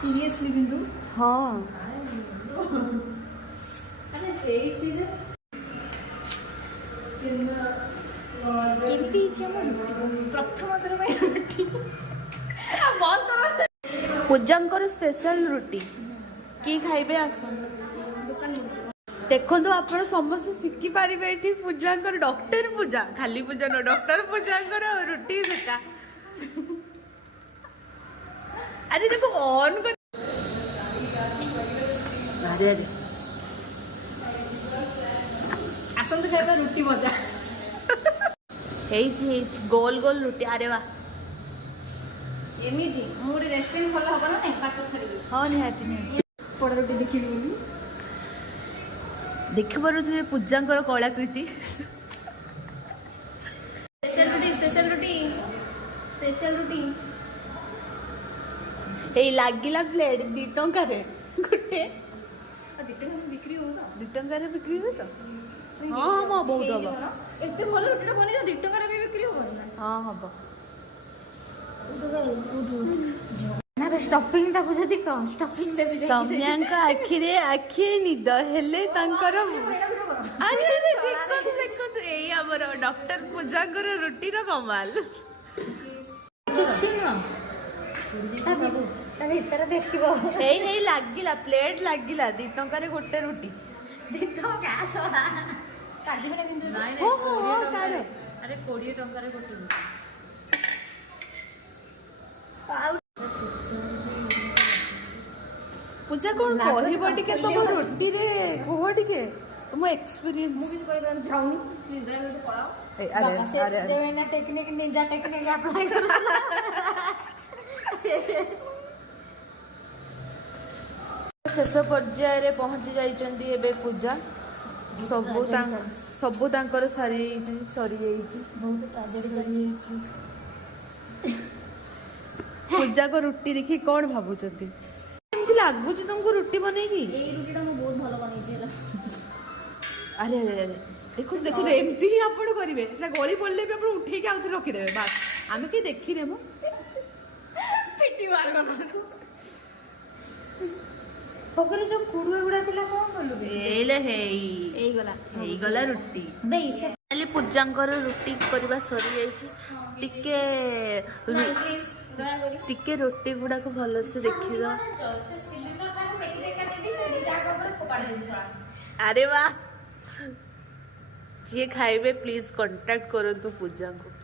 seriously बिंदु हाँ केमिति प्रथम थर रुटी पूजांकर स्पेशल रुटी कि खाइबे आस दुकान देखो आपण समस्त शिखी पारे ये पूजांकर डॉक्टर पूजा खाली पूजा न डॉक्टर पूजांकर रुटी सेका अरे देखो ऑन कर अरे अरे आसंत खाइबा रुटी मजा गोल गोल रुटी अरे वाह एमिति मोर रेस्टोरेंट खोला हबो ना पाठ छाड़ी हाँ निहाती निहाती पड़ा रुटी देखिबी बोली देख पारे पूजांकर कलाकृति स्पेशल रुटी स्पेशल रुटी स्पेशल रुटी ए लागिला प्लेट 2 टंका रे गुटे बिक्री हो 2 टंका रे बिक्री हो तो हाँ हाँ बहुत हम एते भल रुटी बने 2 टंका रे बिक्री हो हाँ हम ना बे स्टफिंग ता बुझा दी को स्टफिंग दे दे सम्यांक आखिरे आखि निद हेले तांकर अरे अरे देखो देखो एई हमर डॉक्टर पूजाकर रुटी रो कमाल किछि न ता भीतर देखिबो एई एई लागिला प्लेट लागिला 2 टंका रे गोटे रुटी 2 टंका छोड़ा काजी बने बिंदु हो हो काढ अरे 20 टंका रे गोटे पूजा कौन कहबो टिके तुम रुटी रे कोह टिके तुम एक्सपीरियंस मु भी कोइ बन जाउनी प्लीज ड्राइवर तो पड़ाओ अरे अरे जो ना टेक्निक निंजा टेक्निक अप्लाई करला शेष पर्याय रे पहुंची जाइचंदी एबे पूजा सबु तांकर सरी जाइची बहुत ट्रेजेडी चली पूजा को रुटी देखी कौन भाबुचंती एमती लागुची तुमको रुटी बनेगी ए रुटीटा मु बहुत भलो बनै छेला अरे अरे अरे देखो देखो एमती ही आपण करिवे एटा गली पड़ले भी आपण उठे के आउथे रखि देबे बस आमे के देखि रे मो पिटी मार गना पकरे जो कुडुए गुडा थिला कोन बोलु एले हेई गला रुटी बे से खाली पूजांकर रुटी करबा सरी जाइची टिके प्लीज दया करी टिके रोटी गुडा को भलो से देखि दो से सिलिंडर टा देखि देखा देबी से दीटा ऊपर फोपाड़ देबी छळा अरे वाह जी खाइबे प्लीज कांटेक्ट करो तू पूजा को